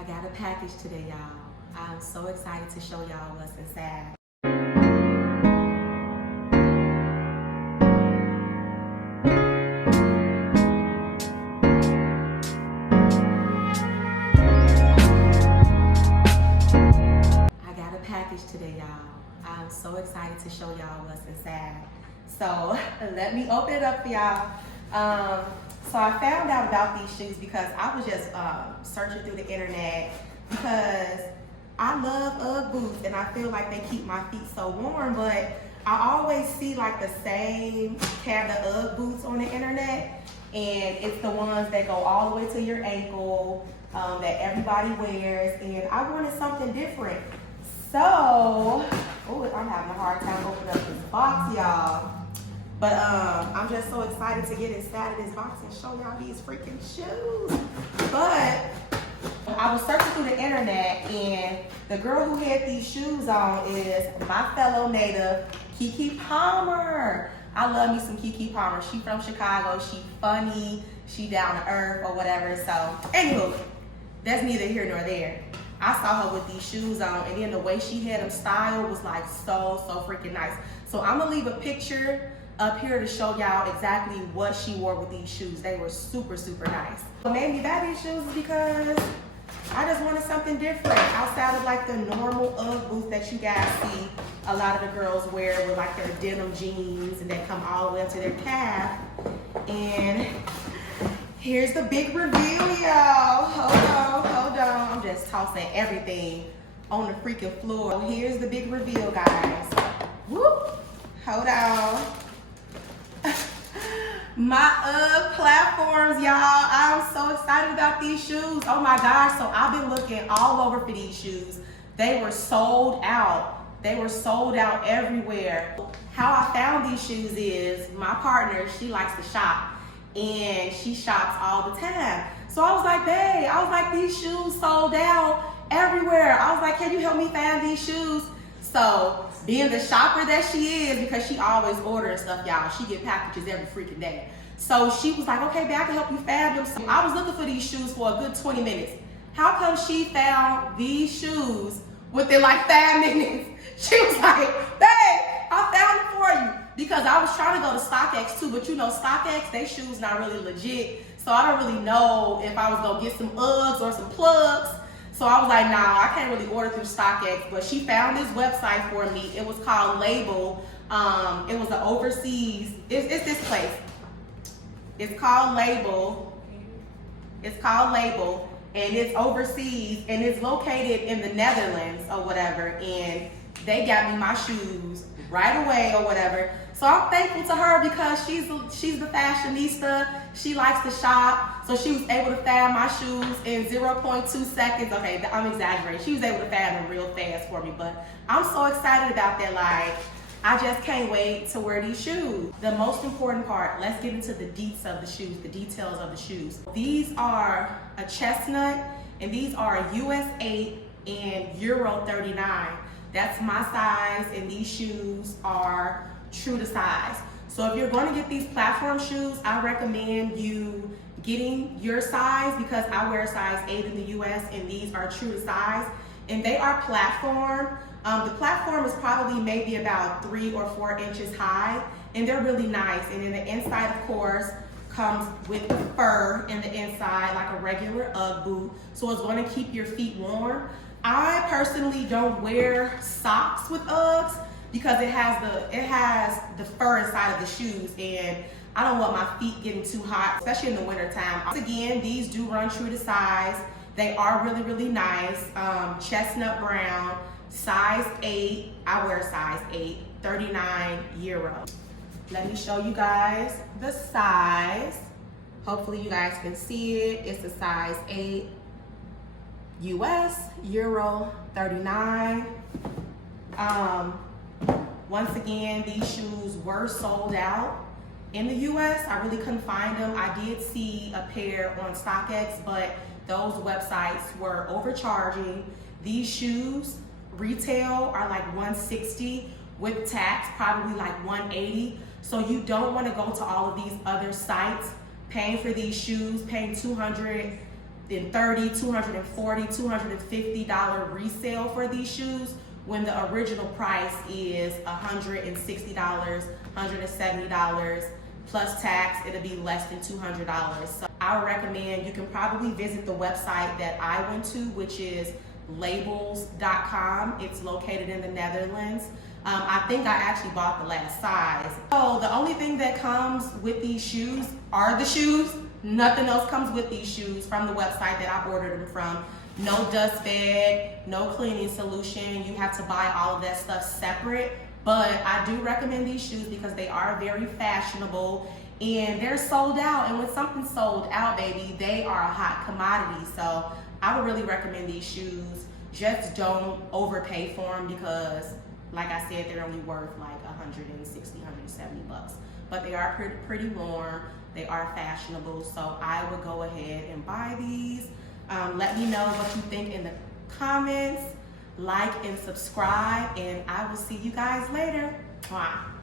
I got a package today, y'all. I'm so excited to show y'all what's inside. I got a package today, y'all. I'm so excited to show y'all what's inside. So let me open it up for y'all. So I found out about these shoes because I was just searching through the internet because I love Ugg boots and I feel like they keep my feet so warm, but I always see like the same kind of Ugg boots on the internet, and it's the ones that go all the way to your ankle that everybody wears, and I wanted something different. So, I'm having a hard time opening up this box, y'all. But I'm just so excited to get inside of this box and show y'all these freaking shoes. But I was searching through the internet, and the girl who had these shoes on is my fellow native, Keke Palmer. I love me some Keke Palmer. She from Chicago. She funny. She down to earth or whatever. So, anywho, that's neither here nor there. I saw her with these shoes on, and then the way she had them styled was like so freaking nice. So I'm gonna leave a picture up here to show y'all exactly what she wore with these shoes. They were super nice. What made me buy these shoes is because I just wanted something different outside of like the normal Ugg boots that you guys see a lot of the girls wear with like their denim jeans and they come all the way up to their calf. And here's the big reveal, y'all. Hold on. I'm just tossing everything on the freaking floor. Here's the big reveal, guys. Whoop. Hold on. My Ugg platforms, y'all. I'm so excited about these shoes. Oh my gosh. So I've been looking all over for these shoes. They were sold out. They were sold out everywhere. How I found these shoes is my partner, she likes to shop, and she shops all the time. So I was like, babe, these shoes sold out everywhere. I was like, can you help me find these shoes? So being the shopper that she is, because she always orders stuff, y'all, she get packages every freaking day. So she was like, okay, babe, I can help you find them. So I was looking for these shoes for a good 20 minutes. How come she found these shoes within like 5 minutes? She was like, babe, I found them for you. Because I was trying to go to StockX too, but you know, StockX, they shoes not really legit. So I don't really know if I was gonna get some Uggs or some plugs. So I was like, nah, I can't really order through StockX. But she found this website for me. It was called Label. It was an overseas, it's this place. It's called Label. It's called Label, and it's overseas, and it's located in the Netherlands or whatever. And they got me my shoes right away or whatever. So I'm thankful to her because she's the fashionista. She likes to shop. So she was able to find my shoes in 0.2 seconds. Okay, I'm exaggerating. She was able to find them real fast for me. But I'm so excited about that. Like, I just can't wait to wear these shoes. The most important part, let's get into the deets of the shoes, the details of the shoes. These are a chestnut, and these are US 8 and Euro 39. That's my size, and these shoes are true to size. So if you're going to get these platform shoes, I recommend you getting your size, because I wear a size 8 in the US, and these are true to size, and they are platform. The platform is probably maybe about 3 or 4 inches high, and they're really nice. And then the inside, of course, comes with fur in the inside, like a regular Ugg boot, so it's going to keep your feet warm. I personally don't wear socks with Uggs because it has the fur inside of the shoes, and I don't want my feet getting too hot, especially in the winter time. Once again, these do run true to size. They are really nice. Chestnut brown, size 8. I wear size 8, 39 euro. Let me show you guys the size. Hopefully you guys can see it. It's a size 8. US, Euro 39. Once again, these shoes were sold out in the US. I really couldn't find them. I did see a pair on StockX, but those websites were overcharging. These shoes retail are like $160 with tax, probably like $180. So you don't want to go to all of these other sites paying for these shoes, paying $200, $240, $250 resale for these shoes when the original price is $160, $170 plus tax. It'll be less than $200. So I would recommend, you can probably visit the website that I went to, which is labels.com. It's located in the Netherlands. I think I actually bought the last size. So the only thing that comes with these shoes are the shoes. Nothing else comes with these shoes from the website that I ordered them from. No dust bag, no cleaning solution. You have to buy all of that stuff separate. But I do recommend these shoes because they are very fashionable and they're sold out. And when something's sold out, baby, they are a hot commodity. So I would really recommend these shoes. Just don't overpay for them because, like I said, they're only worth like $160, $170. But they are pretty warm. They are fashionable. So I would go ahead and buy these. Let me know what you think in the comments. Like and subscribe, and I will see you guys later. Mwah.